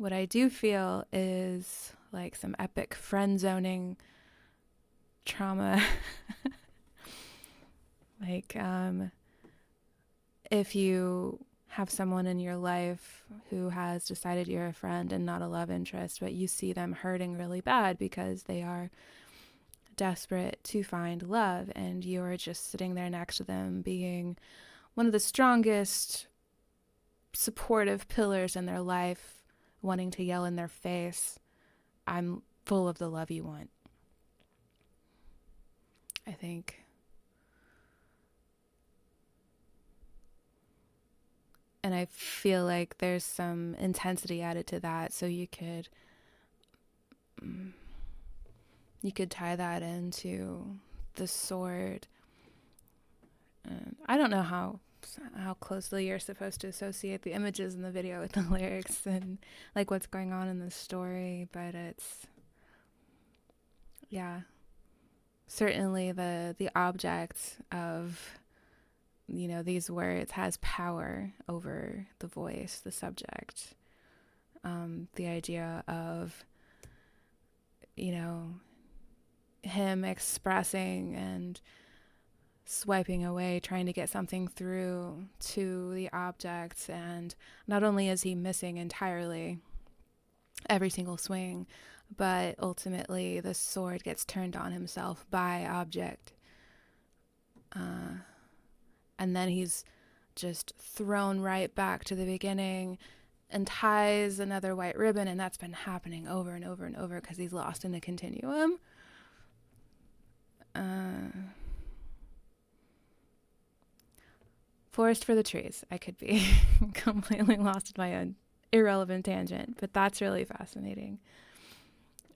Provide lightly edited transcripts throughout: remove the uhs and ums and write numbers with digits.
What I do feel is like some epic friend zoning trauma. Like, if you have someone in your life who has decided you're a friend and not a love interest, but you see them hurting really bad because they are desperate to find love, and you're just sitting there next to them being one of the strongest supportive pillars in their life, wanting to yell in their face, I'm full of the love you want. I think. And I feel like there's some intensity added to that, so you could tie that into the sword. I don't know how closely you're supposed to associate the images in the video with the lyrics and like what's going on in the story, but it's, yeah, certainly the object of, you know, these words has power over the voice, the subject. The idea of, you know, him expressing and swiping away, trying to get something through to the object, and not only is he missing entirely every single swing, but ultimately the sword gets turned on himself by object. And then he's just thrown right back to the beginning and ties another white ribbon, and that's been happening over and over and over because he's lost in the continuum. Forest for the trees. I could be completely lost in my own irrelevant tangent, but that's really fascinating.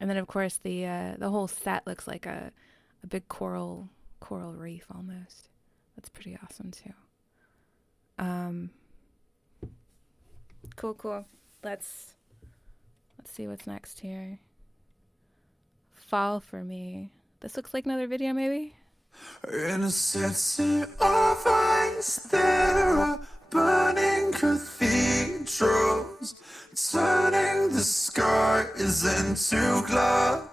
And then, of course, the whole set looks like a big coral reef almost. That's pretty awesome too. Cool. Let's see what's next here. Fall for me. This looks like another video, maybe? In a city of ice, there are burning cathedrals, turning the skies into glass.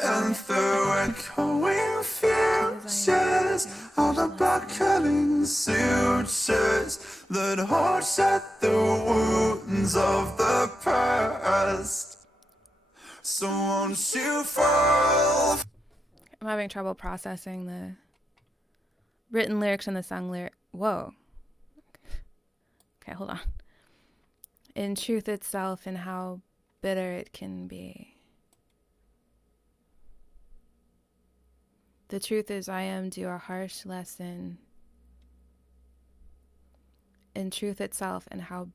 And through echoing futures are the buckling sutures that haunt at the wounds of the past. So won't you fall? I'm having trouble processing the written lyrics and the sung lyric. Whoa. Okay, hold on. In truth itself and how bitter it can be. The truth is I am due a harsh lesson. In truth itself and how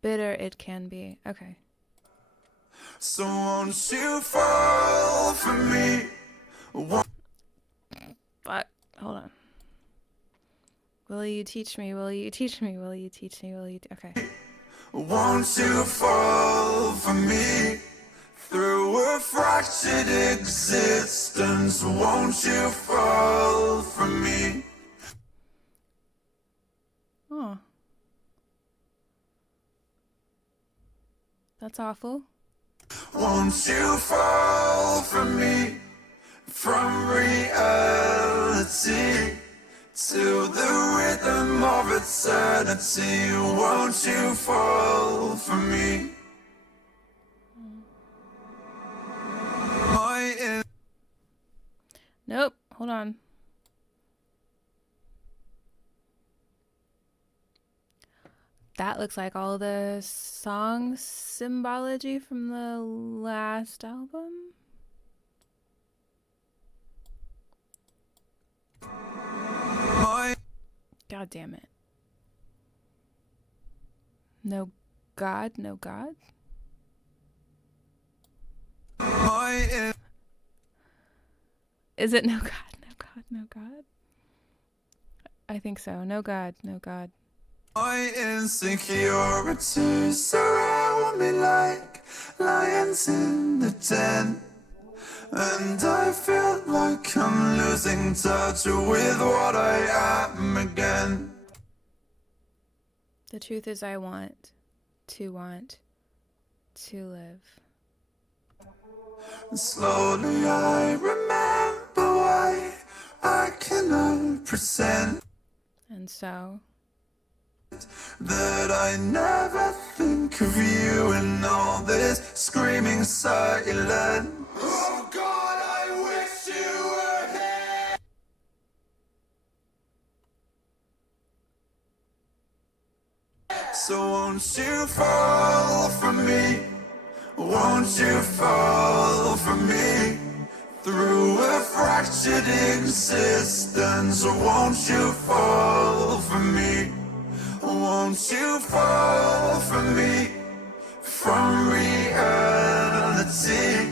bitter it can be. Okay. So won't you fall for me? But hold on. Will you teach me? Will you teach me? Will you teach me? Will you? Okay. Won't you fall for me? Through a fractured existence, won't you fall for me? Oh. That's awful. Won't you fall for me? From reality to the rhythm of eternity, won't you fall for me? Nope. Hold on. That looks like all the song symbology from the last album. God damn it. No God, no God. Is it no God, no God, no God? I think so. No God, no God. My insecurities surround me like lions in the den, and I feel like I'm losing touch with what I am again. The truth is I want to want to live. Slowly I remember why I cannot present And so, that I never think of you in all this screaming silence. Oh God, I wish you were here. So won't you fall for me? Won't you fall for me? Through a fractured existence, won't you fall for me? Won't you fall for me? From reality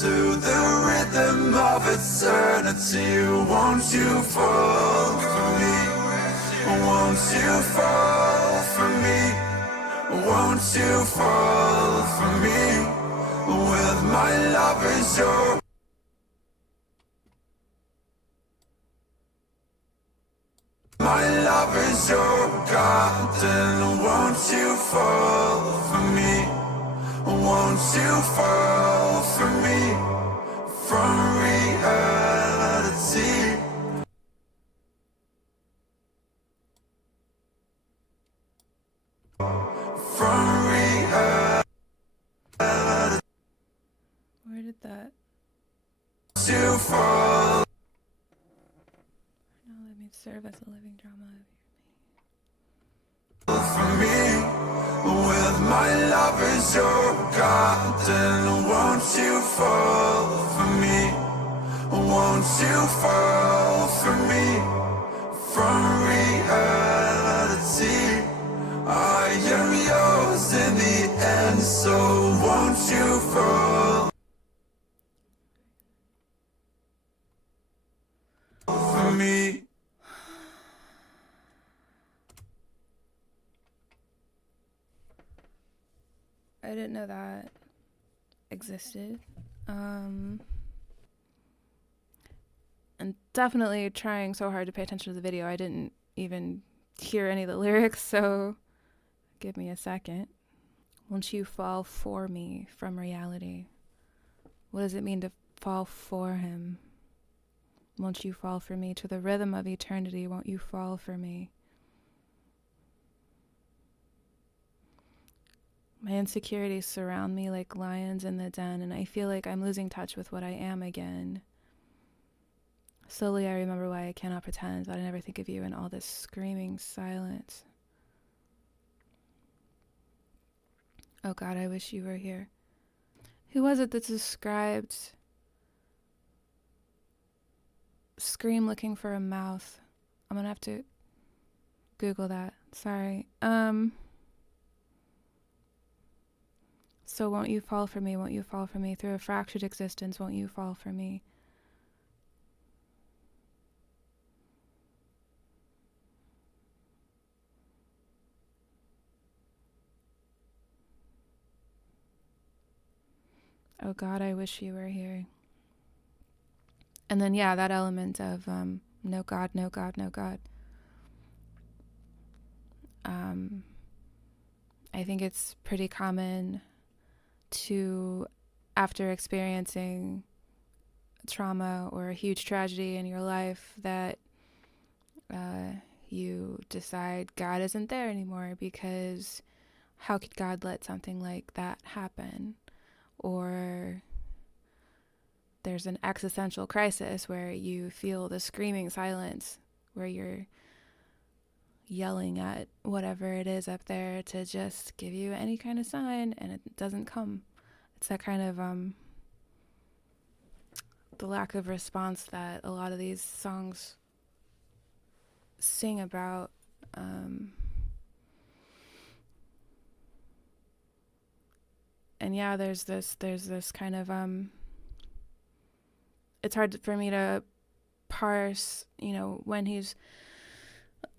to the rhythm of eternity, won't you fall for me? Won't you fall for me? Won't you fall for me? With my love is your. My love is your garden, won't you fall for me? Won't you fall for me? From reality. From reality. where did that? You fall No, let me serve as a living drama. for me. With my love is your garden, won't you fall for me? Won't you fall for me? From reality, I am yours in the end, so won't you fall for me? I didn't know that existed. And definitely trying so hard to pay attention to the video, I didn't even hear any of the lyrics, so give me a second. Won't you fall for me from reality? What does it mean to fall for him? Won't you fall for me to the rhythm of eternity? Won't you fall for me? My insecurities surround me like lions in the den, and I feel like I'm losing touch with what I am again. Slowly I remember why I cannot pretend that I never think of you in all this screaming silence. Oh God, I wish you were here. Who was it that described Scream looking for a mouth? I'm gonna have to Google that. Sorry. So won't you fall for me? Won't you fall for me? Through a fractured existence, won't you fall for me? Oh God, I wish you were here. And then, yeah, that element of no God, no God, no God. I think it's pretty common to, after experiencing trauma or a huge tragedy in your life, that you decide God isn't there anymore, because how could God let something like that happen? Or there's an existential crisis where you feel the screaming silence, where you're yelling at whatever it is up there to just give you any kind of sign, and it doesn't come. It's that kind of the lack of response that a lot of these songs sing about. And yeah, there's this kind of it's hard for me to parse, when he's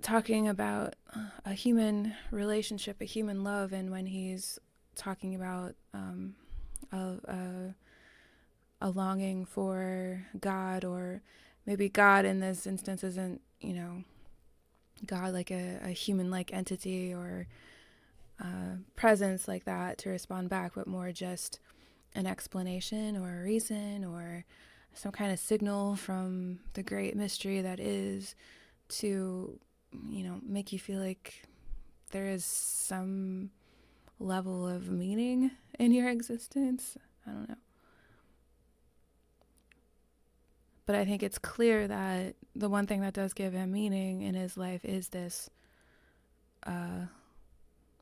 talking about a human relationship, a human love, and when he's talking about a longing for God, or maybe God in this instance isn't, God like a human-like entity, or presence like that to respond back, but more just an explanation or a reason or some kind of signal from the great mystery that is to, make you feel like there is some level of meaning in your existence. I don't know. But I think it's clear that the one thing that does give him meaning in his life is this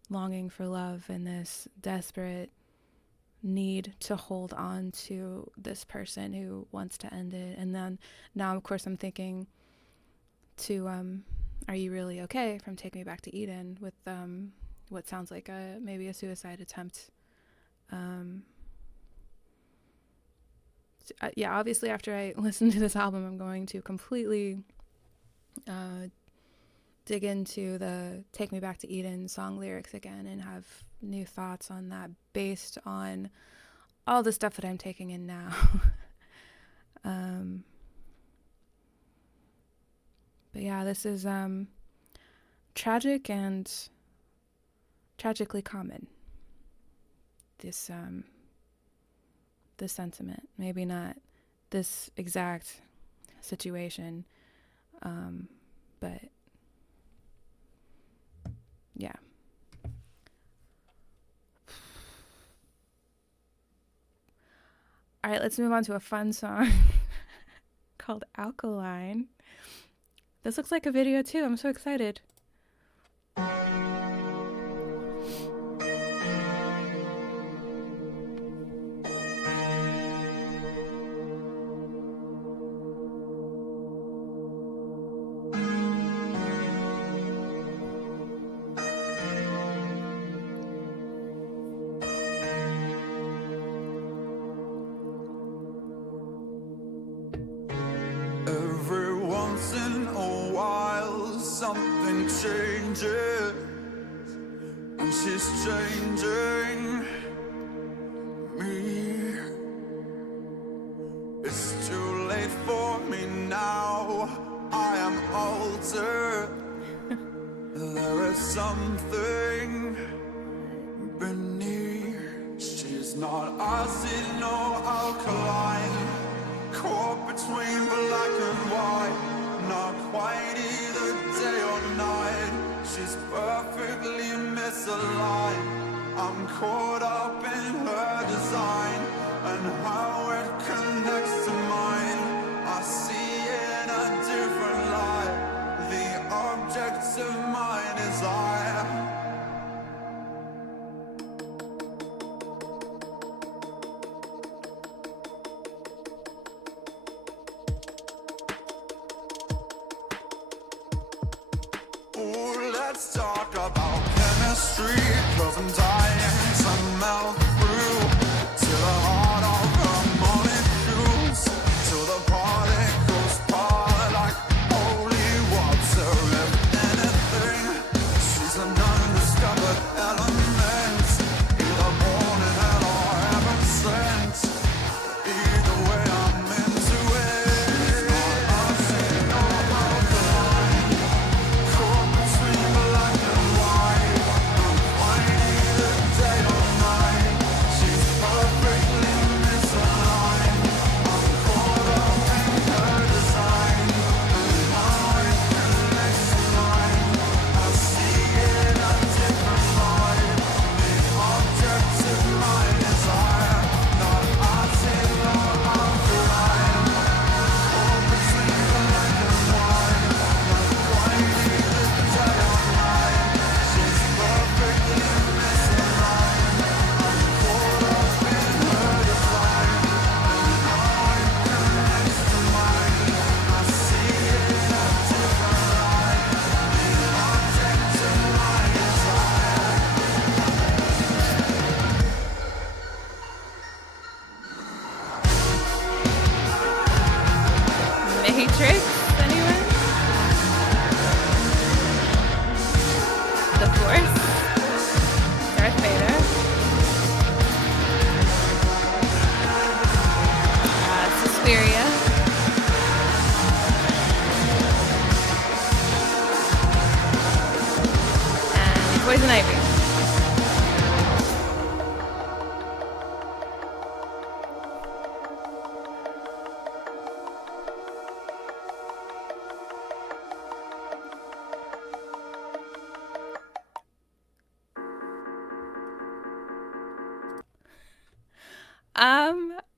longing for love and this desperate need to hold on to this person who wants to end it. And then now, of course, I'm thinking to Are You Really Okay from Take Me Back to Eden with what sounds like maybe a suicide attempt. Yeah, obviously after I listen to this album, I'm going to completely dig into the Take Me Back to Eden song lyrics again and have new thoughts on that based on all the stuff that I'm taking in now. But yeah, this is tragic and tragically common. This sentiment, maybe not this exact situation, but yeah. All right, let's move on to a fun song called Alkaline. This looks like a video too. I'm so excited. Every once in a while something changes, and she's changing me. It's too late for me now, I am altered. There is something beneath. She's not acid nor alkaline, caught between black and white, not quite either day or night. She's perfectly misaligned. I'm caught up in her design and how it connects to mine. I see in a different light the objects of my desire. Let's talk about chemistry, 'cause I'm dying to melt through to the heart of her molecules, till the particles part like holy water. If anything, she's an undiscovered element, either born in hell or heaven sent. Either way, I'm into it. I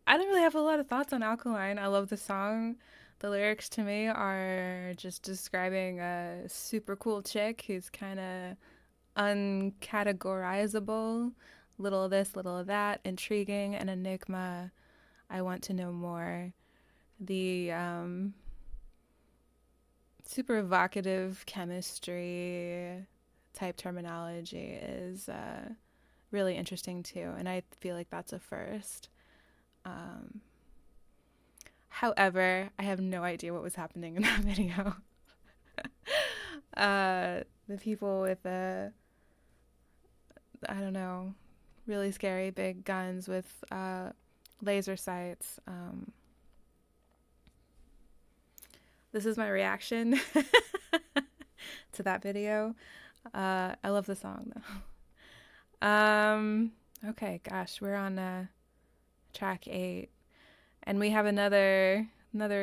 don't really have a lot of thoughts on Alkaline. I love the song. The lyrics to me are just describing a super cool chick who's kind of uncategorizable. Little of this, little of that, intriguing, an enigma. I want to know more. The super evocative chemistry type terminology is really interesting too, and I feel like that's a first. Um, However, I have no idea what was happening in that video. The people with the, I don't know, really scary big guns with laser sights. This is my reaction to that video. I love the song though. Okay, gosh, we're on track 8. And we have another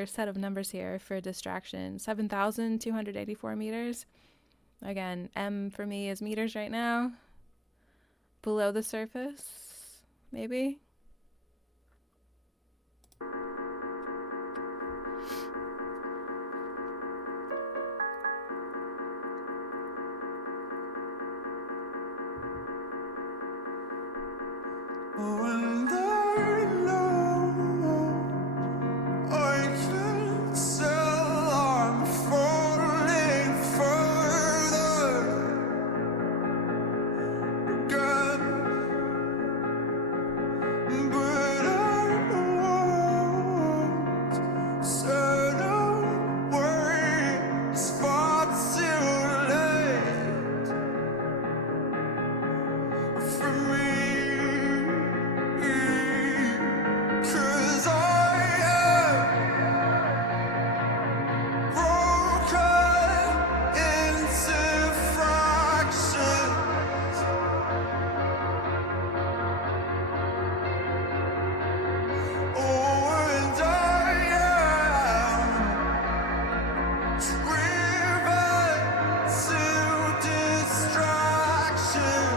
set of numbers here for distraction. 7,284 meters. Again, M for me is meters right now. Below the surface, maybe. And I know I can tell I'm falling further again, but I won't turn away. It's far too late for me. 'Cause I am broken into fractions. Oh, and I am driven to distraction.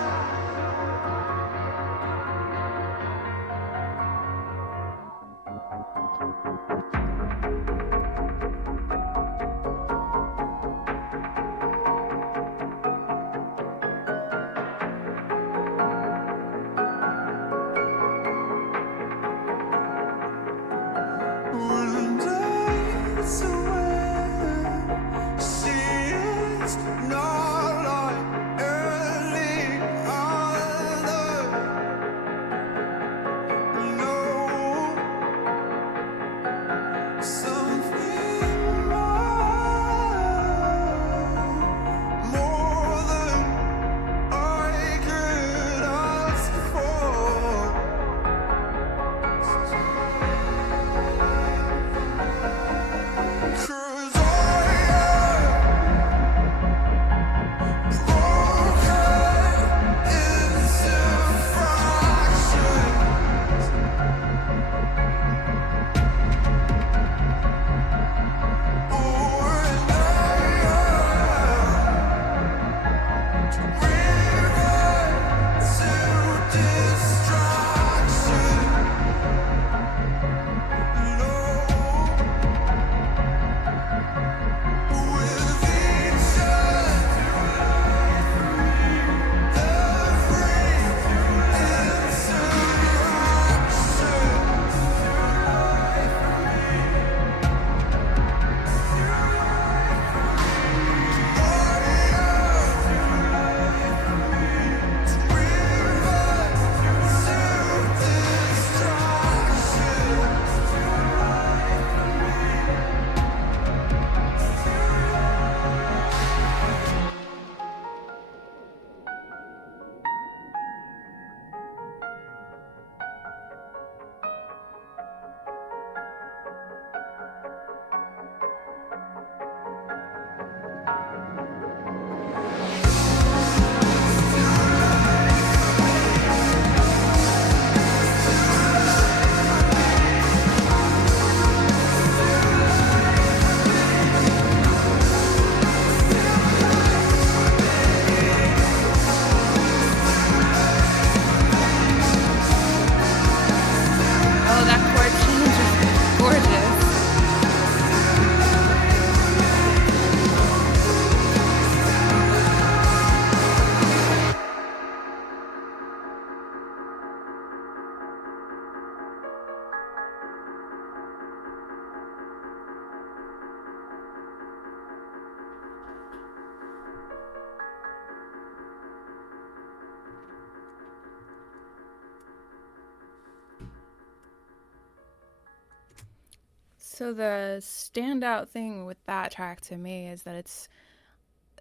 So the standout thing with that track to me is that it's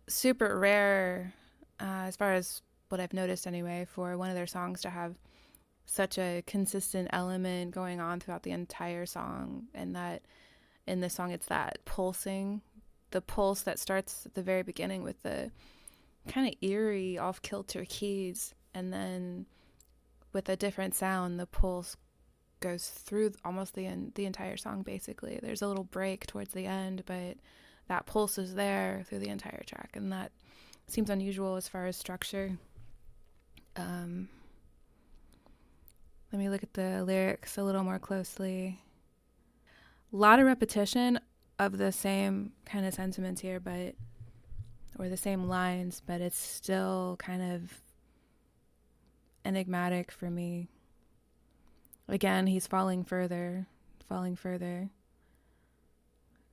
super rare, as far as what I've noticed anyway, for one of their songs to have such a consistent element going on throughout the entire song. And that in this song, it's that pulsing, the pulse that starts at the very beginning with the kind of eerie, off kilter keys. And then with a different sound, the pulse goes through almost the entire song basically. There's a little break towards the end, but that pulse is there through the entire track, and that seems unusual as far as structure. Let me look at the lyrics a little more closely. A lot of repetition of the same kind of sentiments here, or the same lines, but it's still kind of enigmatic for me. Again, he's falling further, falling further.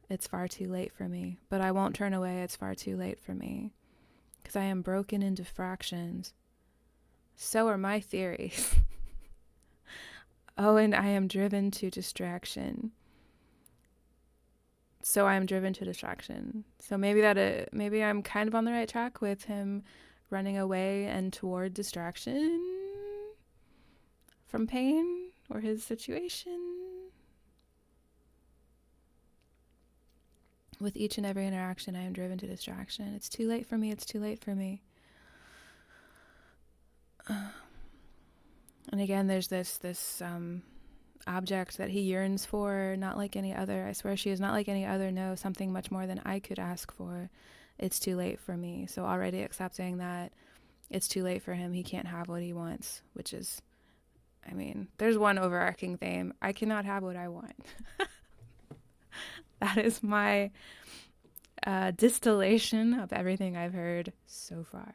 It's far too late for me, but I won't turn away. It's far too late for me, because I am broken into fractions. So are my theories. Oh, and I am driven to distraction. So I am driven to distraction. So maybe I'm kind of on the right track with him running away and toward distraction from pain or his situation. With each and every interaction, I am driven to distraction. It's too late for me. It's too late for me. And again, there's this object that he yearns for, not like any other. I swear she is not like any other. No, something much more than I could ask for. It's too late for me. So already accepting that it's too late for him. He can't have what he wants, which is, I mean, there's one overarching theme. I cannot have what I want. That is my distillation of everything I've heard so far.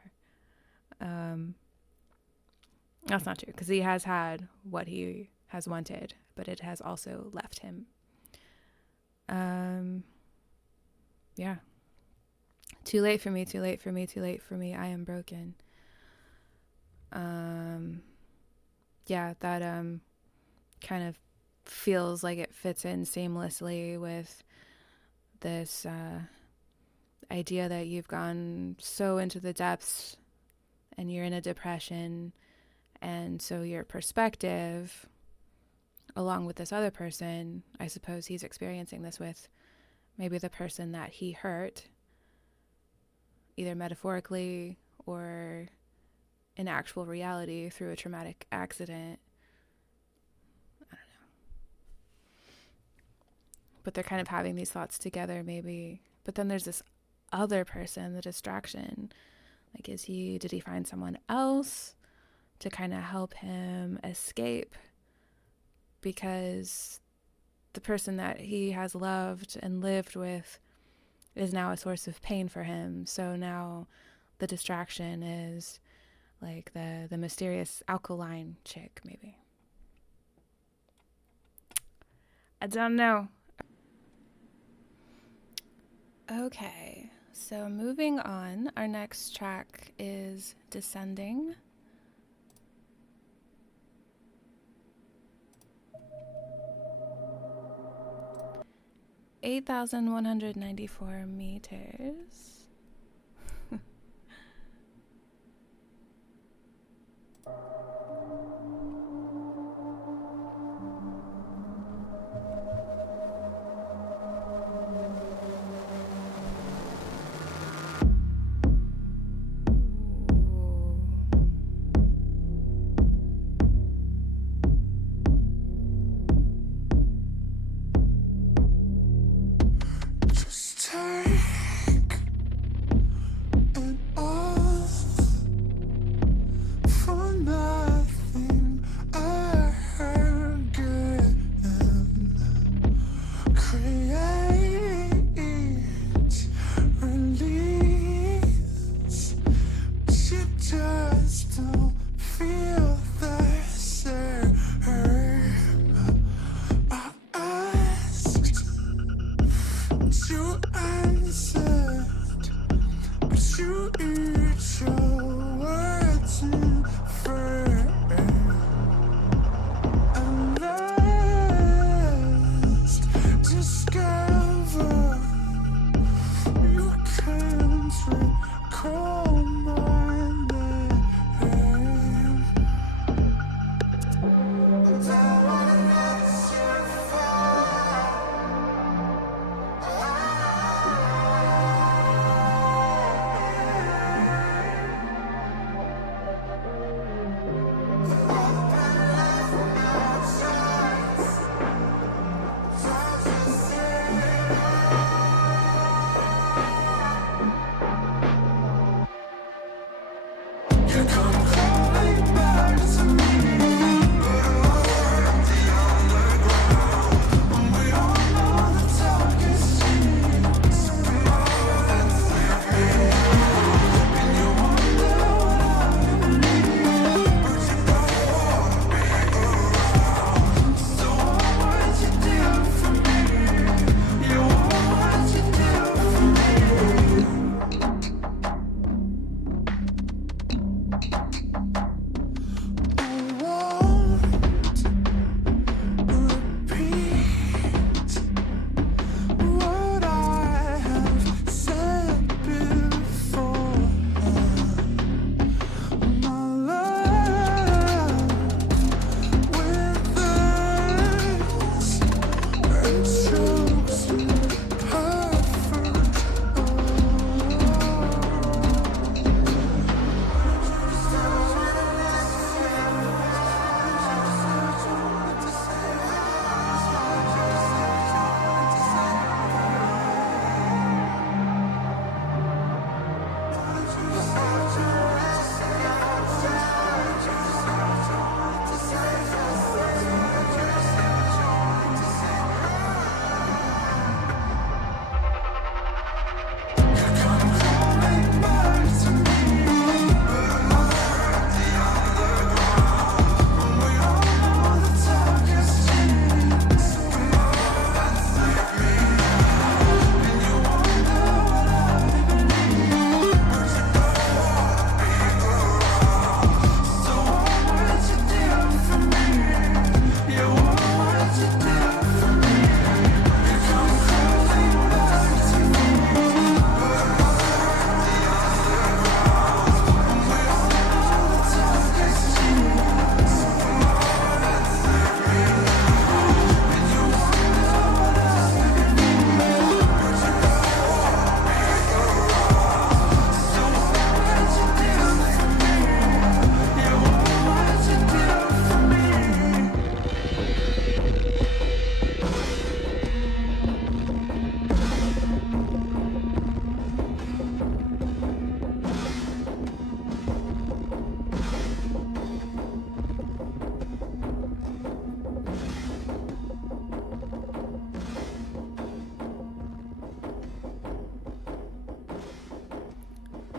That's not true, because he has had what he has wanted, but it has also left him. Yeah. Too late for me, too late for me, too late for me. I am broken. Yeah, that kind of feels like it fits in seamlessly with this idea that you've gone so into the depths and you're in a depression, and so your perspective, along with this other person, I suppose he's experiencing this with maybe the person that he hurt, either metaphorically or in actual reality through a traumatic accident. I don't know. But they're kind of having these thoughts together maybe. But then there's this other person, the distraction. Like, did he find someone else to kind of help him escape? Because the person that he has loved and lived with is now a source of pain for him. So now the distraction is like the mysterious alkaline chick, maybe. I don't know. Okay, so moving on, our next track is Descending. (8,194 meters). For now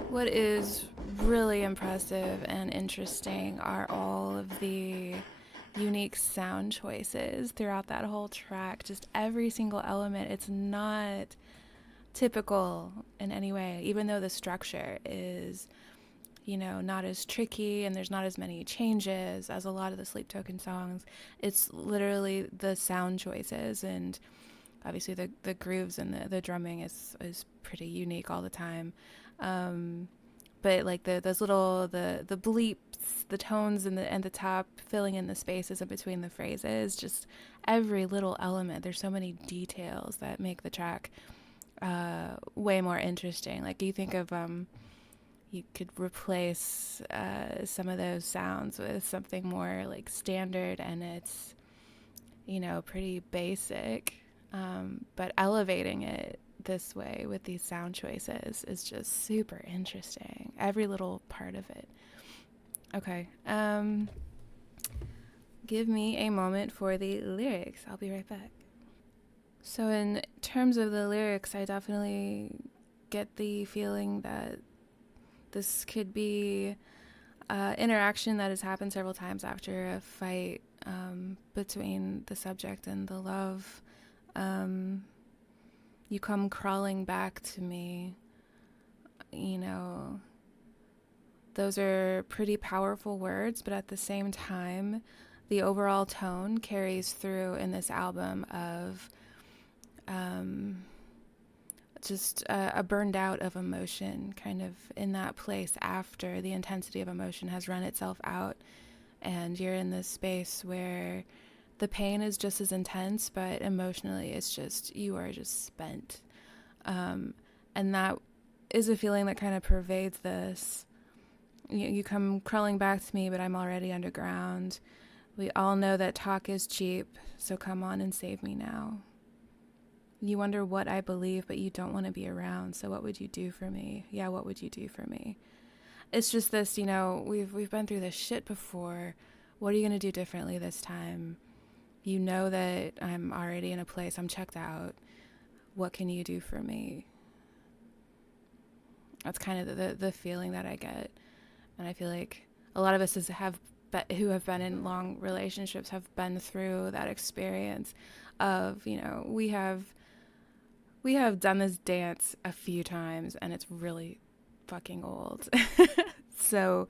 What is really impressive and interesting are all of the unique sound choices throughout that whole track. Just every single element. It's not typical in any way, even though the structure is, not as tricky and there's not as many changes as a lot of the Sleep Token songs. It's literally the sound choices, and obviously the grooves and the drumming is pretty unique all the time. But like those little the bleeps, the tones and the top filling in the spaces in between the phrases, just every little element. There's so many details that make the track way more interesting. Like you think of you could replace some of those sounds with something more like standard, and it's pretty basic, but elevating it this way with these sound choices is just super interesting. Every little part of it. Okay. Give me a moment for the lyrics. I'll be right back. So, in terms of the lyrics, I definitely get the feeling that this could be interaction that has happened several times after a fight between the subject and the love. You come crawling back to me. Those are pretty powerful words, but at the same time, the overall tone carries through in this album of just a burned out of emotion, kind of in that place after the intensity of emotion has run itself out, and you're in this space where the pain is just as intense, but emotionally it's just, you are just spent. And that is a feeling that kind of pervades this. You come crawling back to me, but I'm already underground. We all know that talk is cheap, so come on and save me now. You wonder what I believe, but you don't want to be around, so what would you do for me? Yeah, what would you do for me? It's just this, we've been through this shit before. What are you going to do differently this time? You know that I'm already in a place, I'm checked out. What can you do for me? That's kind of the feeling that I get. And I feel like a lot of us who have been in long relationships have been through that experience of, we have done this dance a few times and it's really fucking old. So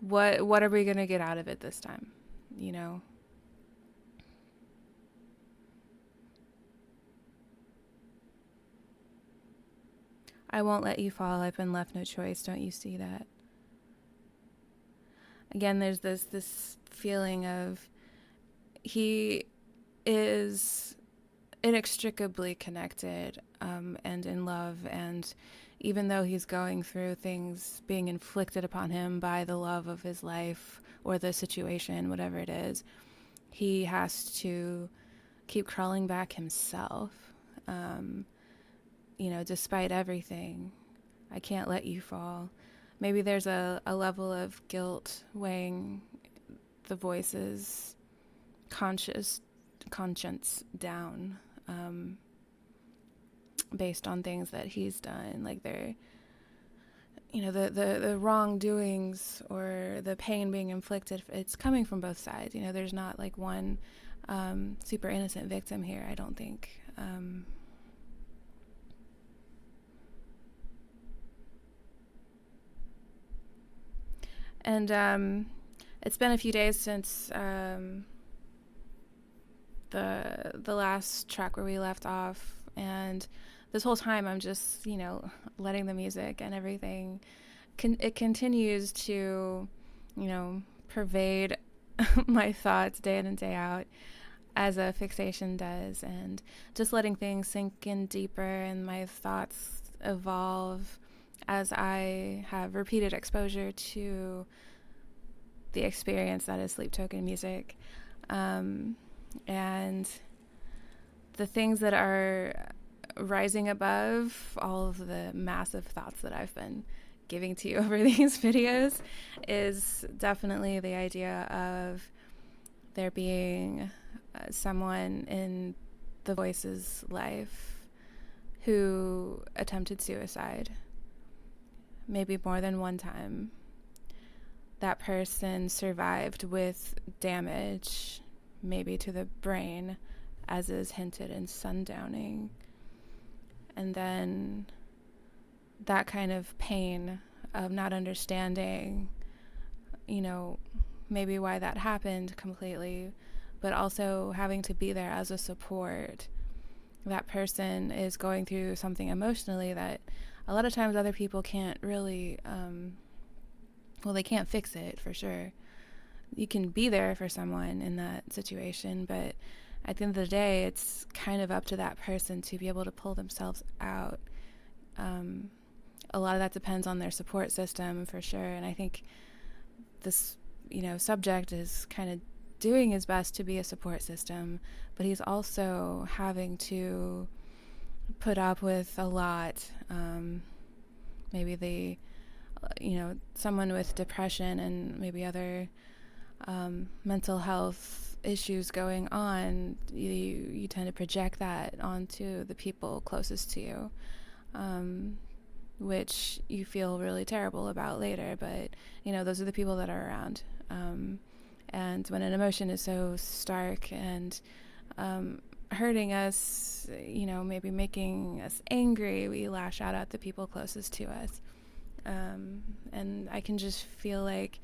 what are we going to get out of it this time? I won't let you fall. I've been left no choice. Don't you see that? Again, there's this feeling of he is inextricably connected and in love, and even though he's going through things being inflicted upon him by the love of his life or the situation, whatever it is, he has to keep crawling back himself. Despite everything, I can't let you fall. Maybe there's a level of guilt weighing the voice's conscience down, based on things that he's done, like the wrongdoings or the pain being inflicted. It's coming from both sides. There's not like one super innocent victim here, I don't think. And it's been a few days since the last track where we left off, and this whole time I'm just letting the music and everything it continues to pervade my thoughts day in and day out, as a fixation does, and just letting things sink in deeper and my thoughts evolve as I have repeated exposure to the experience that is Sleep Token music. And the things that are rising above all of the massive thoughts that I've been giving to you over these videos is definitely the idea of there being someone in the voice's life who attempted suicide. maybe more than one time, that person survived with damage, maybe to the brain, as is hinted in Sundowning. And then that kind of pain of not understanding, maybe why that happened completely, but also having to be there as a support. That person is going through something emotionally that a lot of times other people can't really, they can't fix it for sure. You can be there for someone in that situation, but at the end of the day, it's kind of up to that person to be able to pull themselves out. A lot of that depends on their support system for sure, and I think this, subject is kind of doing his best to be a support system, but he's also having to put up with a lot. Maybe someone with depression and maybe other mental health issues going on, you tend to project that onto the people closest to you, which you feel really terrible about later, but those are the people that are around. And when an emotion is so stark and hurting us, maybe making us angry, we lash out at the people closest to us. And I can just feel like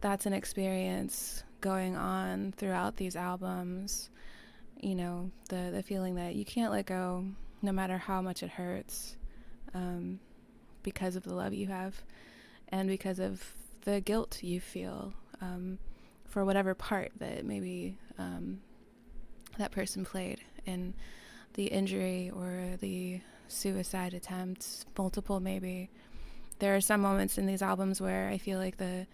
that's an experience going on throughout these albums. The feeling that you can't let go no matter how much it hurts, because of the love you have and because of the guilt you feel, for whatever part that maybe that person played in the injury or the suicide attempts, multiple maybe. There are some moments in these albums where I feel like the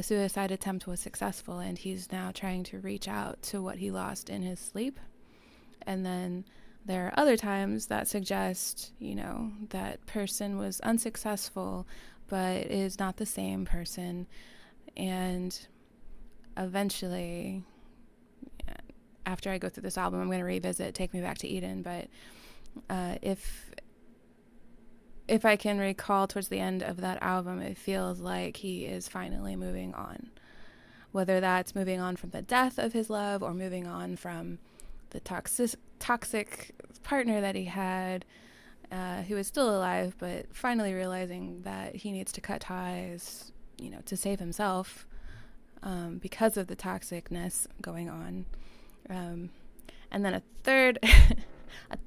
suicide attempt was successful and he's now trying to reach out to what he lost in his sleep. And then there are other times that suggest, that person was unsuccessful but is not the same person. And eventually, after I go through this album, I'm going to revisit Take Me Back to Eden. But if I can recall towards the end of that album, it feels like he is finally moving on. Whether that's moving on from the death of his love or moving on from the toxic partner that he had, who is still alive, but finally realizing that he needs to cut ties, to save himself, because of the toxicness going on. And then a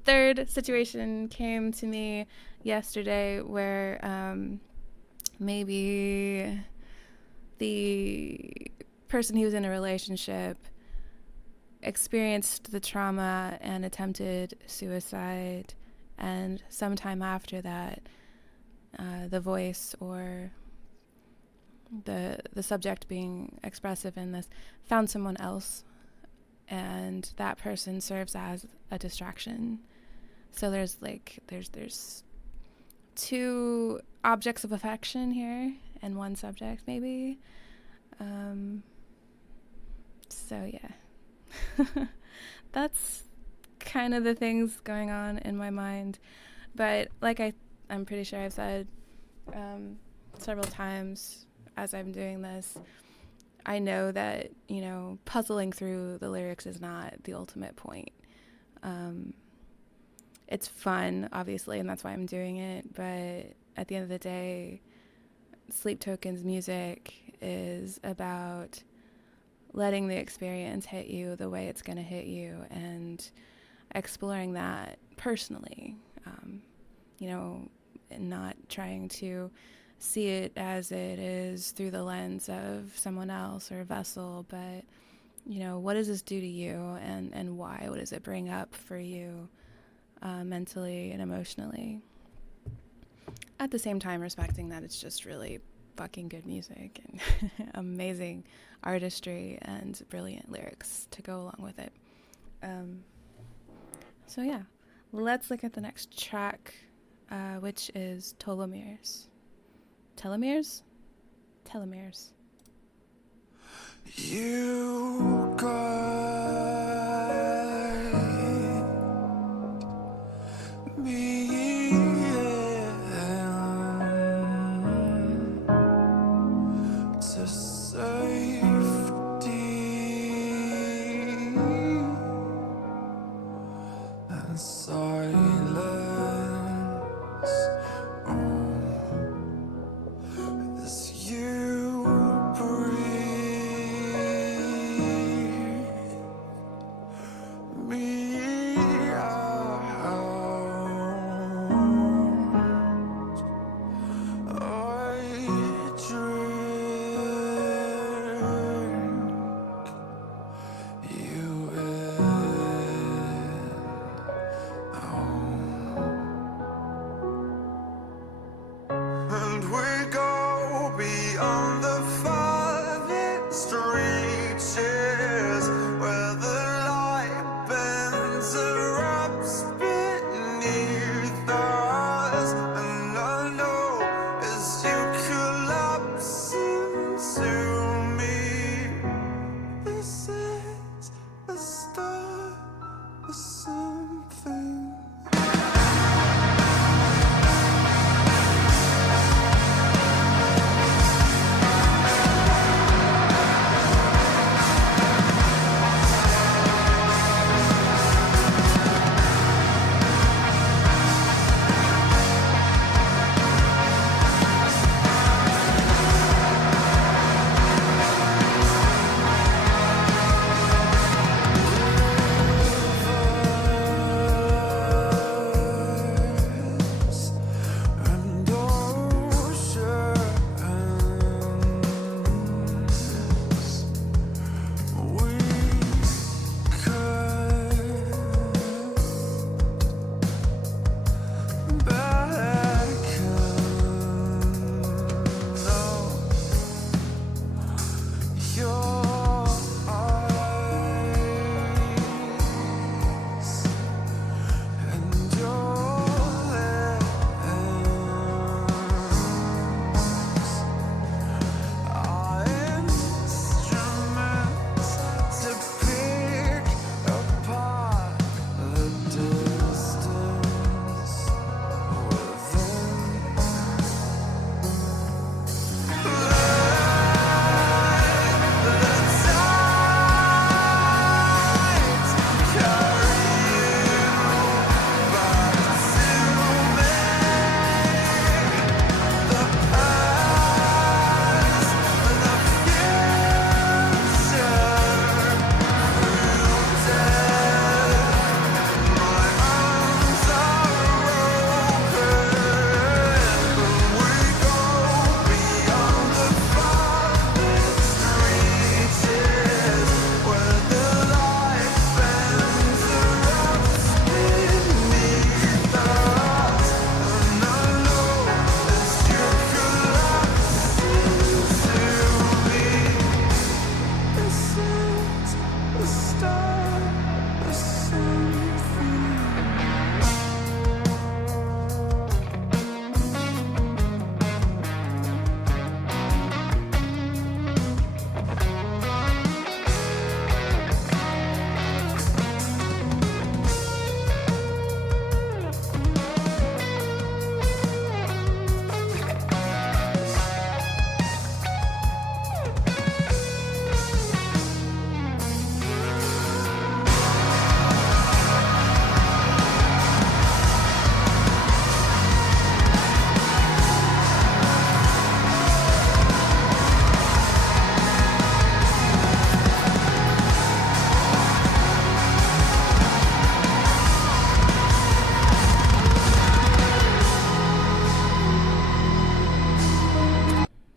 third situation came to me yesterday where maybe the person he was in a relationship experienced the trauma and attempted suicide, and sometime after that, the voice or the subject being expressive in this found someone else, and that person serves as a distraction. So there's two objects of affection here and one subject maybe. So yeah. That's kind of the things going on in my mind. But like I'm pretty sure I've said several times as I'm doing this, I know that, puzzling through the lyrics is not the ultimate point. It's fun, obviously, and that's why I'm doing it. But at the end of the day, Sleep Token's music is about letting the experience hit you the way it's going to hit you and exploring that personally, and not trying to see it as it is through the lens of someone else or a vessel, but, what does this do to you and why? What does it bring up for you mentally and emotionally? At the same time, respecting that it's just really fucking good music and amazing artistry and brilliant lyrics to go along with it. So yeah, let's look at the next track, which is Telomeres. Telomeres? Telomeres. You guide me. where the light bends, erupts beneath us, and I know as you collapse into me, this is the start of something. And oceans, we could beckon your eyes and your lips are instruments to pick apart the distance within.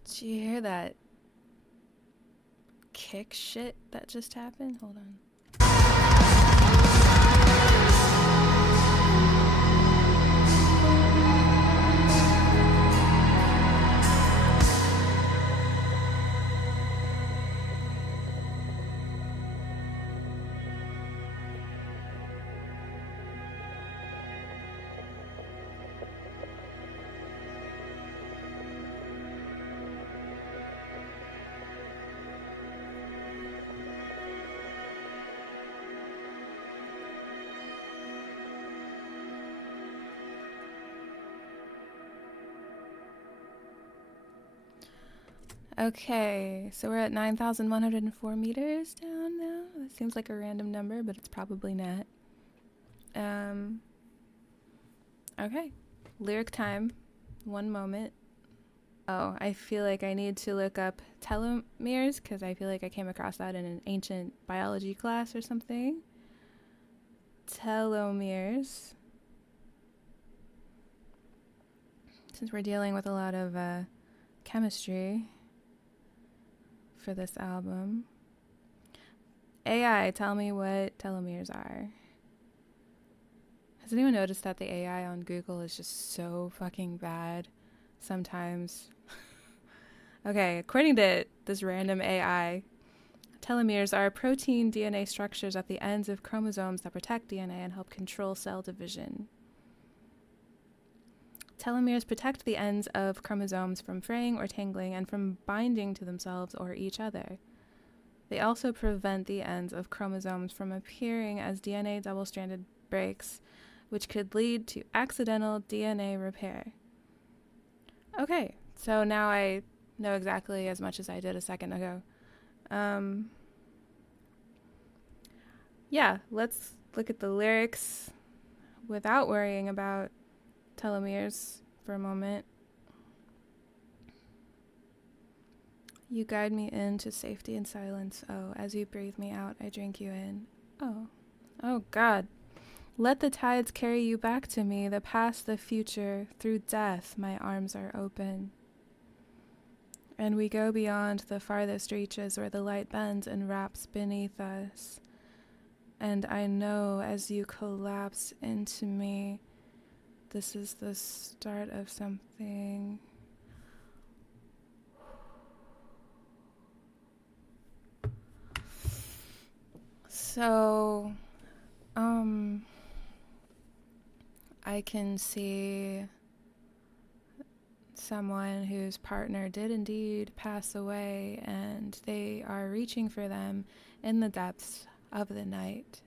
Did you hear that kick shit that just happened? Hold on. Okay, so we're at 9,104 meters down now. That seems like a random number, but it's probably not. Okay, lyric time. One moment. Oh, I feel like I need to look up telomeres because I feel like I came across that in an ancient biology class or something. Telomeres. Since we're dealing with a lot of chemistry for this album. AI, tell me what telomeres are. Has anyone noticed that the AI on Google is just so fucking bad sometimes? Okay, according to this random AI, Telomeres are protein DNA structures at the ends of chromosomes that protect DNA and help control cell division. Telomeres protect the ends of chromosomes from fraying or tangling and from binding to themselves or each other. They also prevent the ends of chromosomes from appearing as DNA double-stranded breaks, which could lead to accidental DNA repair. Okay, so now I know exactly as much as I did a second ago. Yeah, let's look at the lyrics without worrying about telomeres for a moment. You guide me into safety and silence. Oh, as you breathe me out, I drink you in. Oh God. Let the tides carry you back to me, the past, the future. Through death, my arms are open. And we go beyond the farthest reaches where the light bends and wraps beneath us. And I know as you collapse into me, this is the start of something. So, I can see someone whose partner did indeed pass away, and they are reaching for them in the depths of the night,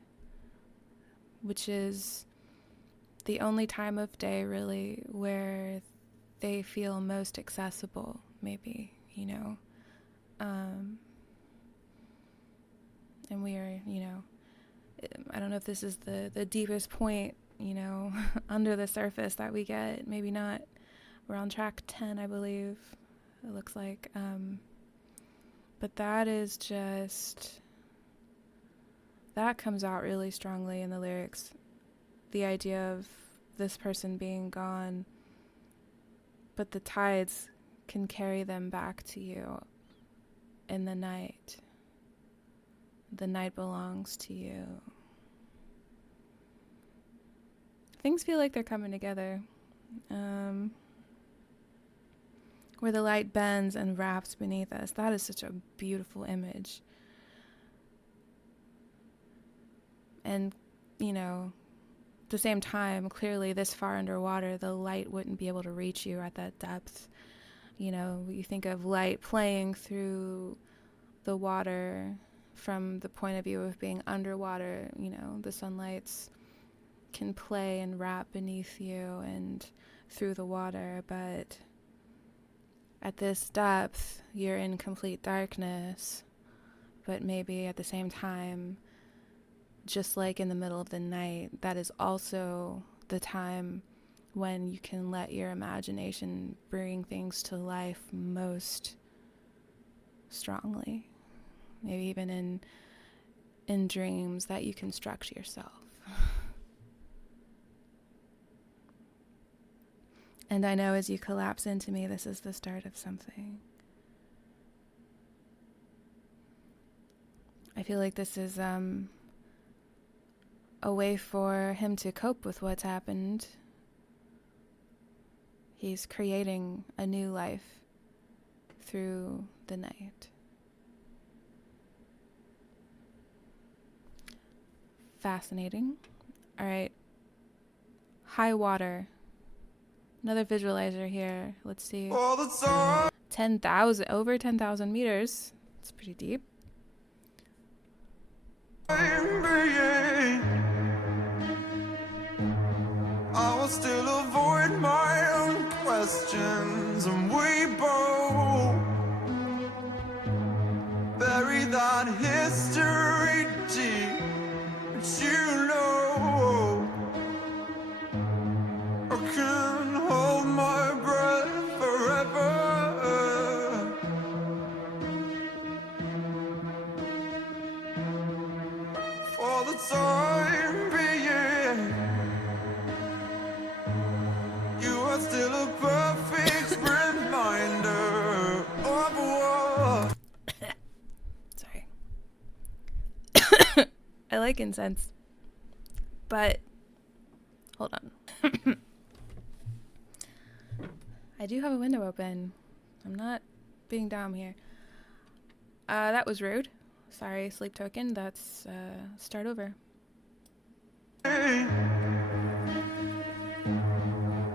which is the only time of day really where they feel most accessible, maybe, you know. And we are, you know, I don't know if this is the deepest point, you know, under the surface that we get. Maybe not. We're on track 10, I believe, it looks like. But that is just, that comes out really strongly in the lyrics. The idea of this person being gone, but the tides can carry them back to you in the night. The night belongs to you. Things feel like they're coming together. Where the light bends and wraps beneath us. That is such a beautiful image. And, you know, at the same time, clearly this far underwater, the light wouldn't be able to reach you at that depth. You know, you think of light playing through the water from the point of view of being underwater. You know, the sunlights can play and wrap beneath you and through the water, but at this depth, you're in complete darkness, but maybe at the same time, just like in the middle of the night, that is also the time when you can let your imagination bring things to life most strongly. Maybe even in dreams that you construct yourself. And I know as you collapse into me, this is the start of something. I feel like this is a way for him to cope with what's happened. He's creating a new life through the night. Fascinating. All right. High water. Another visualizer here. Let's see. 10,000, over 10,000 meters. It's pretty deep. I will still avoid my own questions, and we both bury that history deep. But you know, I can hold my breath forever. For the time being, you are still a perfect reminder of what. Sorry. I like incense, but hold on. I do have a window open. I'm not being dumb here. That was rude. Sorry, sleep token. That's start over.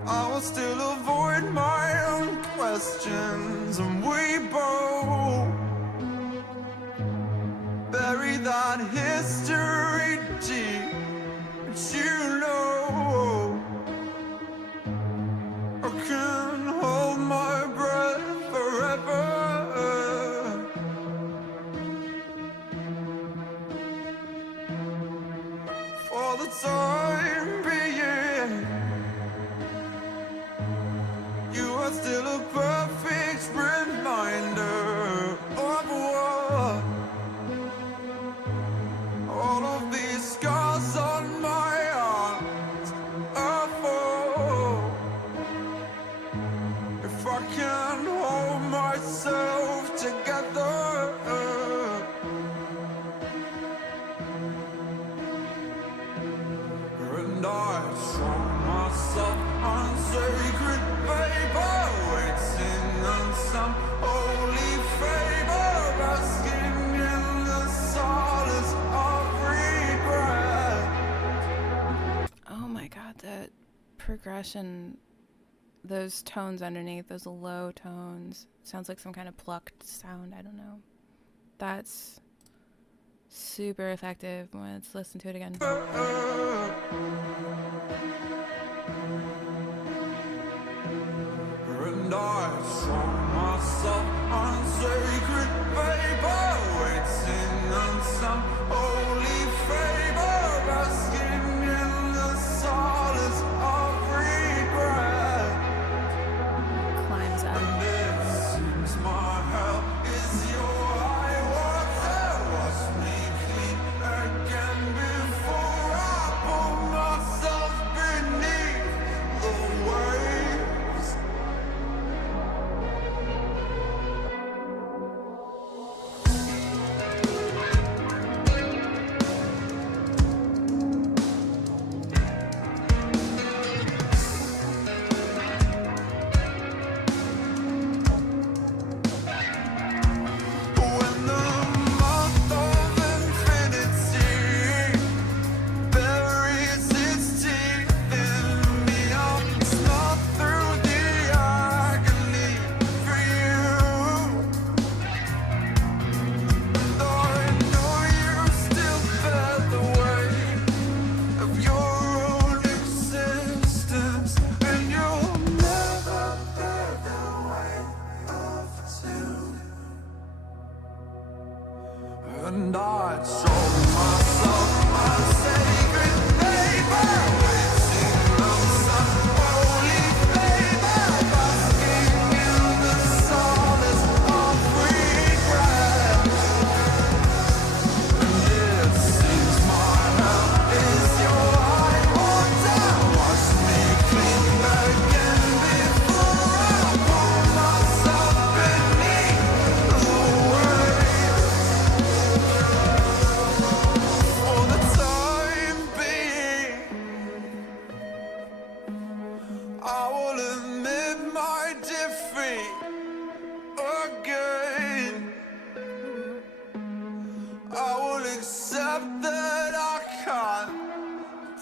I will still avoid my own questions, and we both bury that history deep. But you know, I can hold my breath forever. For the time being, you are still a perfect reminder of what all of these scars on my arm are for. If I can hold myself together, and I show myself on sacred paper, waiting on some holy favor, basking in the solace of regret. Oh my god, that progression, those tones underneath, those low tones, sounds like some kind of plucked sound. I don't know. That's super effective. Let's listen to it again. And I show myself on sacred paper, waiting on some holy favor, basking in the solace of regret. Climbs up. And it seems my hell is your high water. Wash me clean again before I pull myself beneath the waves. When the month of infinity buries its teeth in me, I'll smile through the agony for you. And I know you still bear the weight of your own existence, and you'll never bear the weight of two. And I told myself my sacred paper, waiting on some holy favor, basking in the solace of regret. And it seems my hell is your high water. Wash me clean again before I pull myself beneath the waves. For the time being, I will admit my defeat again. I will accept that I can't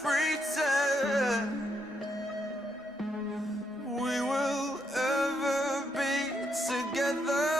pretend we will ever be together.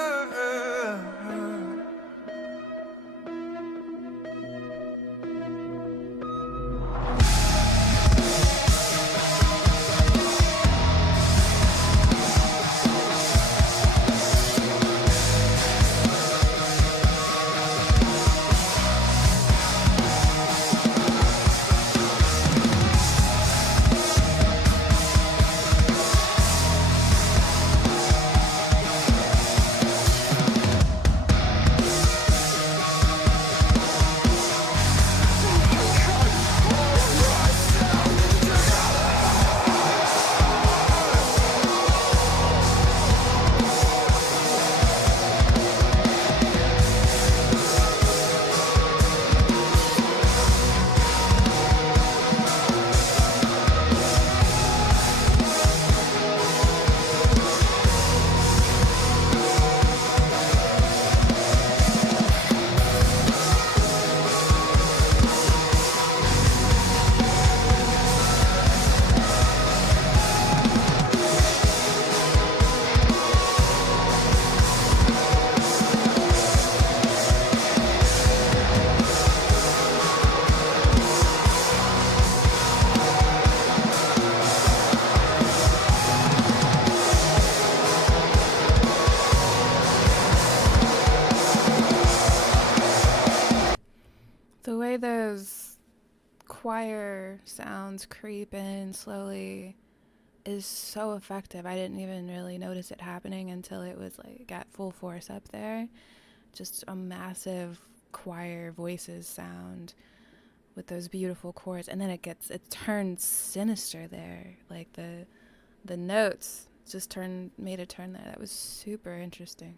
The way those choir sounds creep in slowly is so effective. I didn't even really notice it happening until it was like at full force up there. Just a massive choir voices sound with those beautiful chords, and then it turns sinister there. Like the notes just made a turn there. That was super interesting.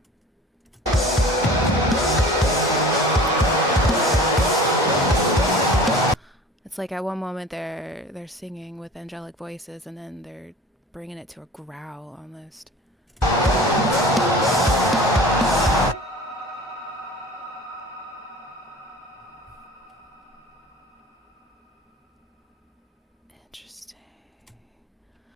It's like at one moment they're singing with angelic voices, and then they're bringing it to a growl almost.